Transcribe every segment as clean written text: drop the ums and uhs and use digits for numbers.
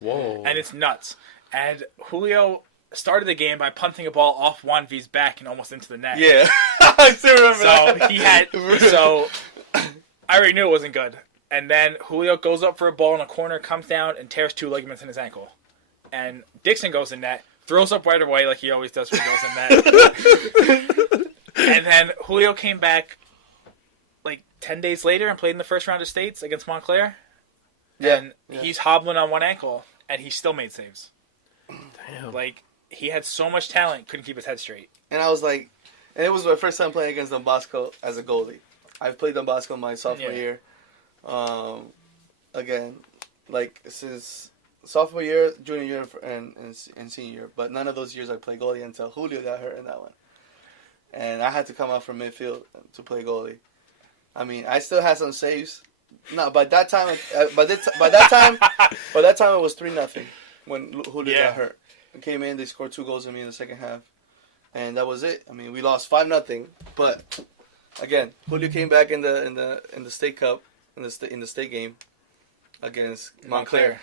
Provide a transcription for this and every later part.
Whoa. And it's nuts. And Julio started the game by punting a ball off Juan V's back and almost into the net. Yeah. I still remember that. So I already knew it wasn't good. And then Julio goes up for a ball in a corner, comes down, and tears 2 ligaments in his ankle. And Dixon goes in net, throws up right away like he always does when he goes in net. And then Julio came back like 10 days later and played in the first round of states against Montclair. Yeah. And he's hobbling on one ankle, and he still made saves. Damn. Like, he had so much talent, couldn't keep his head straight. And I was like, and it was my first time playing against Don Bosco as a goalie. I've played Don Bosco my sophomore year. Again, like since sophomore year, junior year, and senior year. But none of those years I played goalie until Julio got hurt in that one. And I had to come out from midfield to play goalie. I mean, I still had some saves. No, by that time, by that time it was 3-0 when Julio got hurt. I came in, they scored 2 goals on me in the second half, and that was it. I mean, we lost 5-0. But again, Julio came back in the state cup in the state game against Montclair.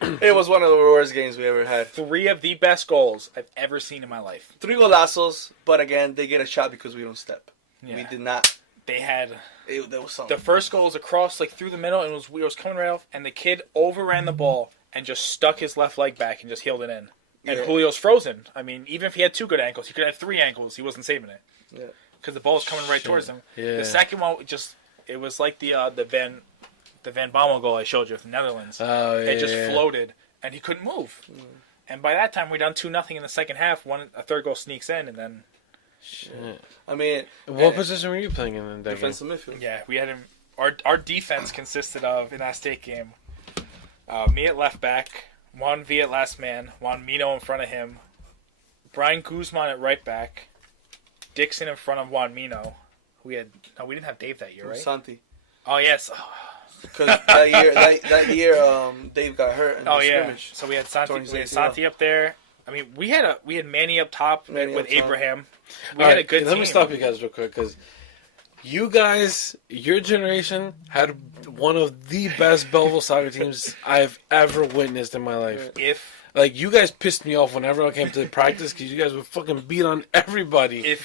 It was one of the worst games we ever had. 3 of the best goals I've ever seen in my life. 3 golazos, but again, they get a shot because we don't step. Yeah. We did not. They had There was something. the first goal was across like through the middle, and it was coming right off, and the kid overran the ball and just stuck his left leg back and just heeled it in. And Julio's frozen. I mean, even if he had 2 good ankles, he could have 3 ankles. He wasn't saving it. Yeah. Because the ball was coming right towards him. Yeah. The second one it was like the Van Bommel goal I showed you with the Netherlands. Oh, yeah. It just floated, and he couldn't move. And by that time, we're down 2-0 in the second half. A third goal sneaks in, and then Shit. I mean, What position were you playing in that game? defensive midfield. yeah, we had him. Our defense consisted of in that state game, me at left back, Juan V at last man, Juan Mino in front of him, Brian Guzman at right back, Dixon in front of Juan Mino. We didn't have Dave that year, right? Santi. Oh yes. Because that year, Dave got hurt in the scrimmage. So we had Santi up there. I mean, we had Manny up top with Abraham. We had a good team. Let me stop you guys real quick because you guys, your generation, had one of the best Belleville soccer teams I've ever witnessed in my life. Like, you guys pissed me off whenever I came to practice because you guys would fucking beat on everybody. I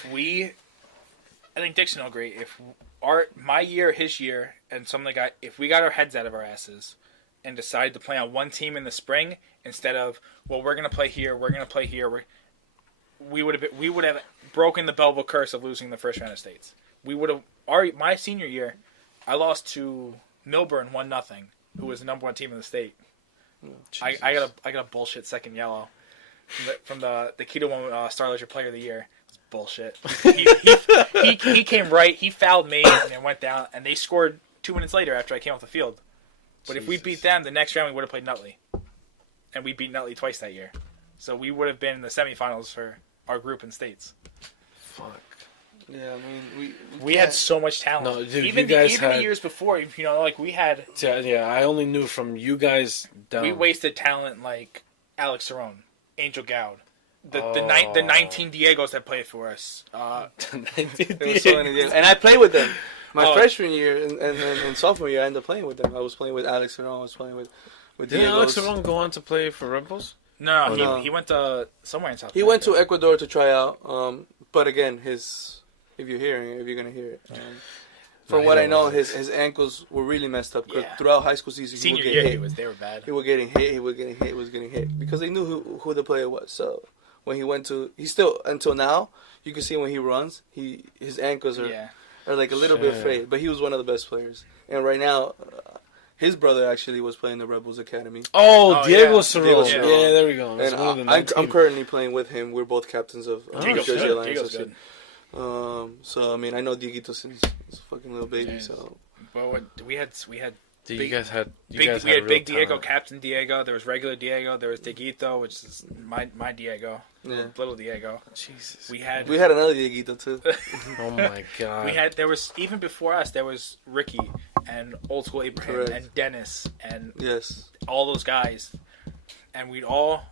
think Dixon will agree. My year, his year, and some of the guys, if we got our heads out of our asses and decided to play on one team in the spring instead of, well, we're going to play here, we would have broken the Belleville curse of losing the first round of states. We would have. My senior year, I lost to Milburn 1-0, who was the number 1 team in the state. I got a bullshit second yellow from the Keto one Star Ledger Player of the Year. It's bullshit. He came right. He fouled me and then went down, and they scored 2 minutes later after I came off the field. But if we beat them, the next round we would have played Nutley, and we beat Nutley twice that year, so we would have been in the semifinals for our group in states. Fuck. Yeah, I mean, we had so much talent. No, dude, even you guys the had... years before, like we had. Yeah, I only knew from you guys down. We wasted talent like Alex Cerrone, Angel Gowd, the 19 Diegos that played for us. And I played with them. My freshman year and sophomore year, I ended up playing with them. I was playing with Alex Cerrone. I was playing with Didn't Alex Cerrone go on to play for Rebels? No, he went to somewhere in South America. He went to Ecuador to try out. But again, if you're gonna hear it, from what I know, his ankles were really messed up. Cause throughout high school season, senior year, they were bad. He was getting hit because they knew who the player was. So when he still until now, you can see when he runs, his ankles are like a little bit frayed. But he was one of the best players, and right now. His brother actually was playing the Rebels Academy. Oh, Diego Cerrone. Yeah, there we go. And I'm currently playing with him. We're both captains of Diego's good. So I mean, I know Dieguito since he's a fucking little baby. Jeez. So, but we had. You guys had Big Diego, Captain Diego. There was regular Diego. There was Dieguito, which is my Diego. Yeah. Little Diego. Jesus. We had another Dieguito too. Oh my god. There was even before us. There was Ricky and Old School Abraham and Dennis and all those guys, and we'd all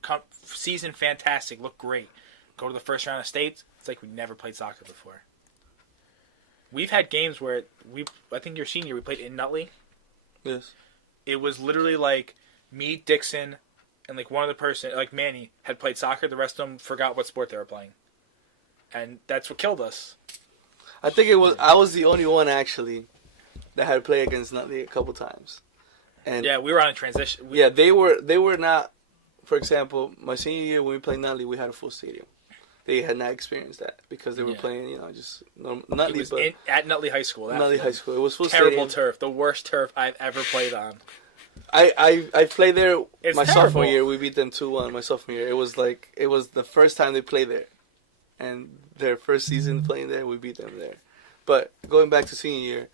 come season fantastic, look great. Go to the first round of states. It's like we never played soccer before. We've had games where I think your senior, we played in Nutley. Yes. It was literally like me, Dixon, and like one other person, like Manny, had played soccer. The rest of them forgot what sport they were playing, and that's what killed us. I think I was the only one actually that had played against Nutley a couple times. And yeah, we were on a transition. They were not. For example, my senior year when we played Nutley, we had a full stadium. They had not experienced that because they were playing, just Nutley. It was at Nutley High School. Nutley High School. It was full terrible stadium. turf, the worst turf I've ever played on. I played there my terrible. sophomore year. We beat them 2-1 my sophomore year. It was the first time they played there, and their first season playing there, we beat them there. But going back to senior year,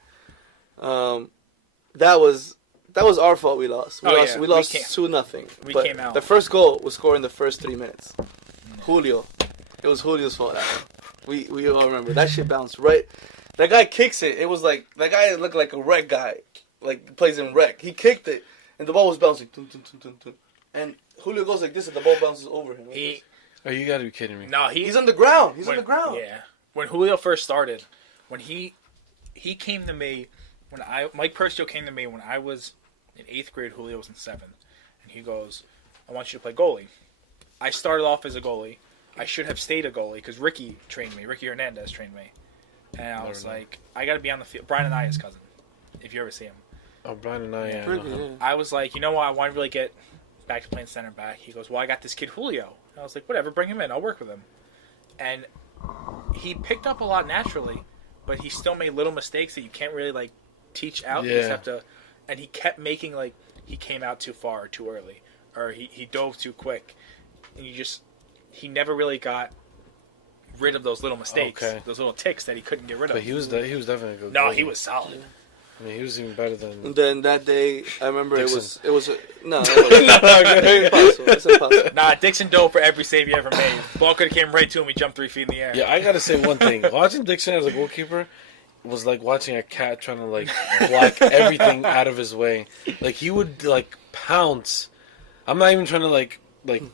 that was our fault. We lost. We lost 2-0. We came out. The first goal was scored in the first 3 minutes. Julio, it was Julio's fault. That one. We all remember that shit bounced right. That guy kicks it. It was like that guy looked like a rec guy, like plays in rec. He kicked it, and the ball was bouncing. And Julio goes like this, and the ball bounces over him. Oh, you gotta be kidding me! No, he's on the ground. He's on the ground. Yeah, when Julio first started, when he came to me, Mike Persio came to me when I was in 8th grade. Julio was in 7th, and he goes, "I want you to play goalie." I started off as a goalie. I should have stayed a goalie because Ricky trained me. Ricky Hernandez trained me, and I was like, I got to be on the field. Brian and I, his cousin, if you ever see him. Oh, Brian and I. Yeah. I was like, you know what? I want to really get back to playing center back. He goes, well, I got this kid Julio. And I was like, whatever, bring him in. I'll work with him. And he picked up a lot naturally, but he still made little mistakes that you can't really like teach out. Yeah. You just have to. And he kept making like he came out too far or too early, or he dove too quick, and he never really got rid of those little mistakes, those little ticks that he couldn't get rid of. But he was definitely a good. No, goalie. he was solid. I mean, he was even better than. And then that day, I remember Dixon. it was no, it's impossible. Nah, Dixon dove for every save he ever made. Ball could have came right to him. He jumped 3 feet in the air. Yeah, I gotta say one thing. Watching Dixon as a goalkeeper was like watching a cat trying to like block everything out of his way. Like he would like pounce. I'm not even trying to like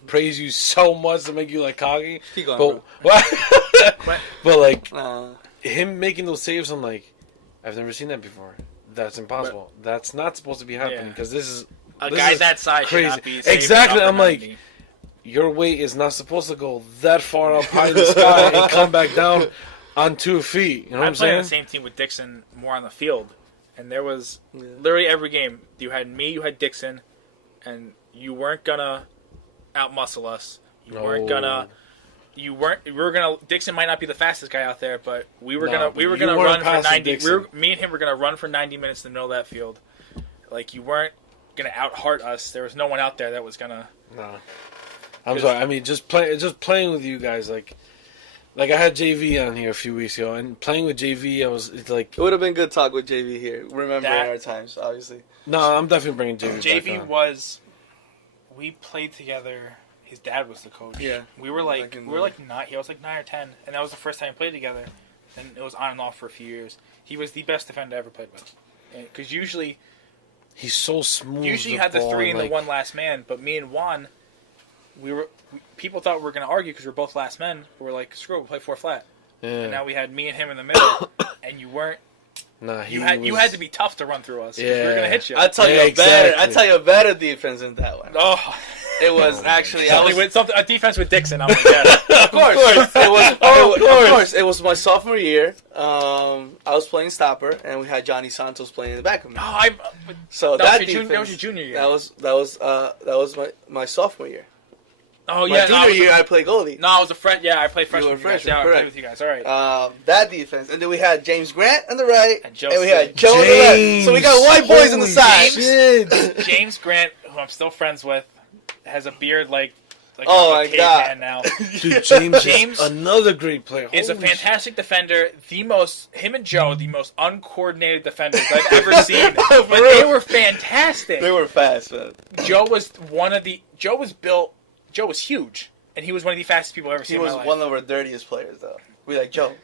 praise you so much to make you like cocky. Keep going, but like him making those saves, I'm like, I've never seen that before. That's impossible. That's not supposed to be happening because this is a guy that size crazy. Should not be saving Exactly. I'm 90. like, your weight is not supposed to go that far up high in the sky and come back down on 2 feet. You know what I'm saying? I played on the same team with Dixon more on the field, and there was literally every game you had me, you had Dixon, and you weren't gonna outmuscle us. You weren't gonna. We were gonna. Dixon might not be the fastest guy out there, but we were gonna run for 90. Me and him were gonna run for 90 minutes in the middle of that field. Like you weren't gonna out-heart us. There was no one out there that was gonna. No, I'm sorry. I mean, just playing with you guys, like I had JV on here a few weeks ago, and playing with JV, it's like it would have been good talk with JV here. Remembering our times, obviously. No, I'm definitely bringing JV. JV back on. was. We played together. His dad was the coach. Yeah. We were like 9. He was like 9 or 10, and that was the first time we played together. And it was on and off for a few years. He was the best defender I ever played with. Because usually he's so smooth. Usually you had the 3 and the 1 last man, but me and Juan, people thought we were going to argue because we were both last men. But we're like, screw it, we'll play 4 flat. Yeah. And now we had me and him in the middle, and you weren't. Nah, you had to be tough to run through us. Yeah. We were going to hit you. I tell you a better defense than that one. Oh. It was actually a defense with Dixon. I'm like, yeah. Of course. It was my sophomore year. I was playing stopper, and we had Johnny Santos playing in the back of me. That was your junior year. That was my sophomore year. Oh yeah, my junior year I played goalie. No, I was a freshman. Yeah, I played freshman. You were freshman, yeah, I correct. played with you guys. All right. That defense, and then we had James Grant on the right, and we Joe had Joe on the left. So we got white boys on the side. James Grant, who I'm still friends with, has a beard like oh my god now. Dude, James is another great player. Is a fantastic defender. Him and Joe, the most uncoordinated defenders I've ever seen. But they were fantastic. They were fast, man. Joe was huge, and he was one of the fastest people I've ever seen in my life. He was one of our dirtiest players, though. We like Joe.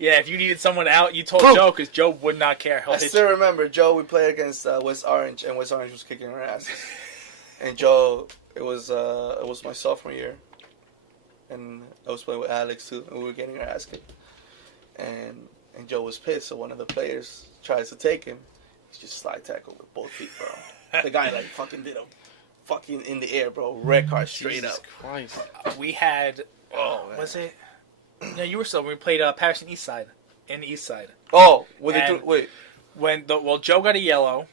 Yeah, if you needed someone out, you told Joe, because Joe would not care. I still remember, Joe, we played against West Orange, and West Orange was kicking our asses. And Joe, it was my sophomore year, and I was playing with Alex too, and we were getting our ass kicked. And Joe was pissed, so one of the players tries to take him. He just slide tackle with both feet, bro. The guy like fucking did a fucking in the air, bro. Red card straight Jesus up. Christ. We had. Was it? No, you were still. We played Patterson East Side. In the East Side. Oh, wait. Joe got a yellow,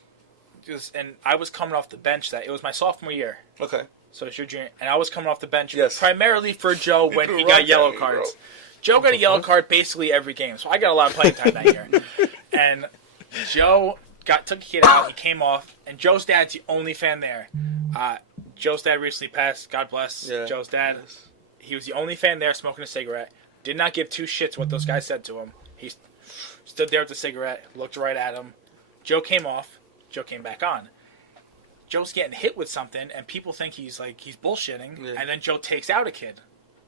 and I was coming off the bench. It was my sophomore year. Okay. So it's your junior, and I was coming off the bench primarily for Joe when he got yellow cards. Joe got a yellow card basically every game, so I got a lot of playing time that year. And Joe took a kid out, he came off, and Joe's dad's the only fan there. Joe's dad recently passed, God bless Joe's dad. He was the only fan there smoking a cigarette. Did not give two shits what those guys said to him. He stood there with the cigarette, looked right at him. Joe came off, Joe came back on. Joe's getting hit with something, and people think he's bullshitting, and then Joe takes out a kid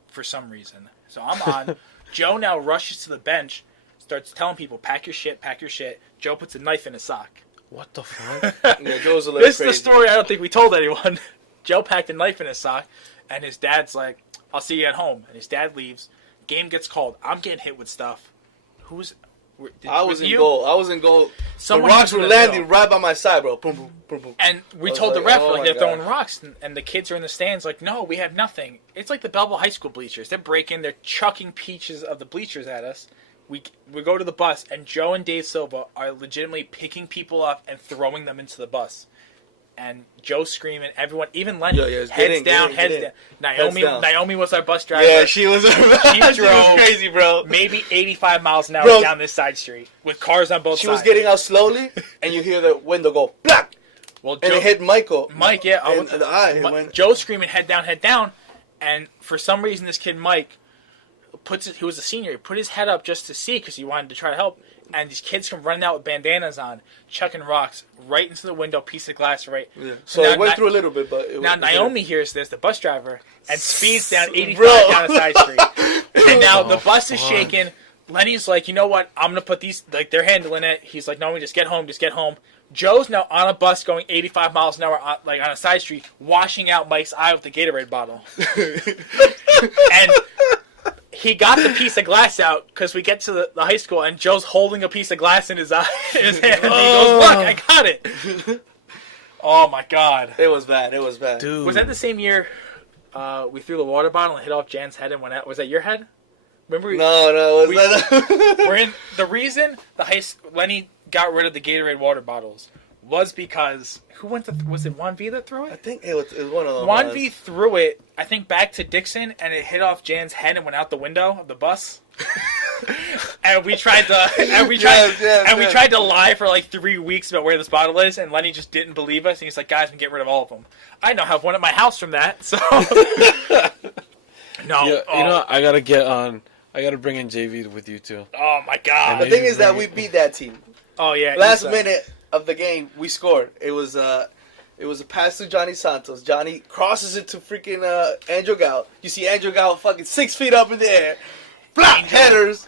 for some reason. So I'm on. Joe now rushes to the bench, starts telling people, pack your shit. Joe puts a knife in his sock. What the fuck? Joe's a little This crazy. is the story I don't think we told anyone. Joe packed a knife in his sock, and his dad's like, I'll see you at home. And his dad leaves. Game gets called. I'm getting hit with stuff. I was in goal. Someone the rocks were landing right by my side, bro. Boom, boom, boom, boom. And we told the ref, they're throwing rocks, and the kids are in the stands like, no, we have nothing. It's like the Belleville High School bleachers. They're breaking, they're chucking pieces of the bleachers at us. We go to the bus, and Joe and Dave Silva are legitimately picking people up and throwing them into the bus. And Joe screaming, everyone, even Lenny, heads down. Naomi was our bus driver. Yeah, she was. She drove crazy, bro. Maybe 85 miles an hour down this side street with cars on both sides. She was getting out slowly, and you hear the window go black. Well, and it hit Michael. Mike, yeah, in the eye. Joe screaming, head down, and for some reason, this kid Mike he was a senior. He put his head up just to see because he wanted to try to help. And these kids come running out with bandanas on, chucking rocks right into the window, piece of glass right. Yeah. So it went through a little bit, but Naomi hears this, the bus driver, and speeds down 85 down the side street. And now the bus is shaking. Lenny's like, you know what? I'm gonna put these. Like they're handling it. He's like, Naomi, just get home. Joe's now on a bus going 85 miles an hour, on a side street, washing out Mike's eye with the Gatorade bottle. And he got the piece of glass out because we get to the high school and Joe's holding a piece of glass in his eye, in his hand. And he goes, "Look, I got it." Oh my God! It was bad. Dude. Was that the same year we threw the water bottle and hit off Jan's head and went out? Was that your head? Remember? No. We're in the reason Lenny got rid of the Gatorade water bottles was because was it Juan V that threw it? I think it was one of them. Juan V threw it, I think, back to Dixon, and it hit off Jan's head and went out the window of the bus. And we tried to lie for like 3 weeks about where this bottle is, and Lenny just didn't believe us, and he's like, "Guys, we can get rid of all of them." I now have one at my house from that, so. No, you know, I gotta bring in JV with you too. Oh my God! The thing is that we beat that team. Oh yeah. Last minute of the game, we scored. It was a pass to Johnny Santos. Johnny crosses it to freaking Angel Gal. You see Angel Gal fucking 6 feet up in the air. Block headers.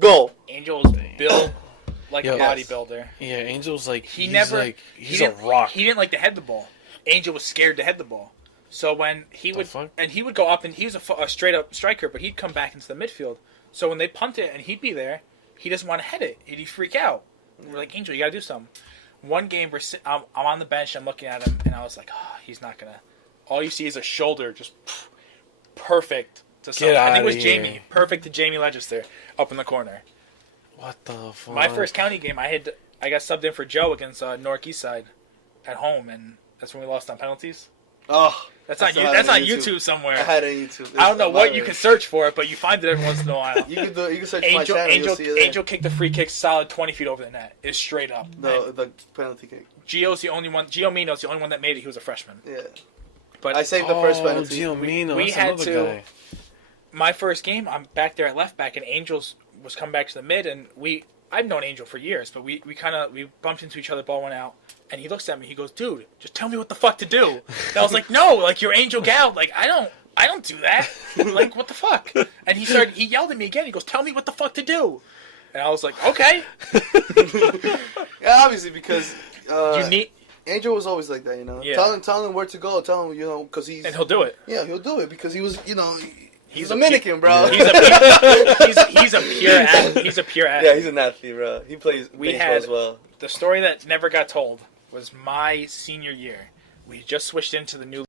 Goal. Angel's built like a bodybuilder. Yeah, Angel's like he's a rock. He didn't like to head the ball. Angel was scared to head the ball. So when he would go up, and he was a straight up striker, but he'd come back into the midfield. So when they punt it and he'd be there, he doesn't want to head it. He'd freak out. We're like, Angel, you got to do something. One game, I'm on the bench, I'm looking at him, and I was like, oh, he's not going to. All you see is a shoulder just perfect to someone. I think it was Jamie. Perfect to Jamie Legister up in the corner. What the fuck? My first county game, I got subbed in for Joe against Newark East Side at home, and that's when we lost on penalties. Oh. That's on YouTube somewhere. I had it on YouTube. I don't know what you can search for it, but you find it every once in a while. You can search my channel. You'll see it there. Angel kicked the free kick solid 20 feet over the net. It's straight up. The penalty kick. Gio's the only one. Gio Mino's the only one that made it. He was a freshman. Yeah. But I saved the first penalty. Gio Mino. We had to. Guy. My first game, I'm back there at left back, and Angels was coming back to the mid, and I've known Angel for years, but we bumped into each other. Ball went out. And he looks at me. He goes, "Dude, just tell me what the fuck to do." And I was like, "No, like you're Angel Gal. Like I don't do that. Like what the fuck?" And he yelled at me again. He goes, "Tell me what the fuck to do." And I was like, "Okay." Yeah, obviously because you need. Angel was always like that, you know. Yeah. Tell him where to go. Tell him, you know, because he's and he'll do it. Yeah, he'll do it because he was, you know. He's Dominican, bro. He's a pure athlete. He's a pure athlete. Yeah, he's an athlete, bro. He plays baseball as well. The story that never got told. was my senior year. We just switched into the new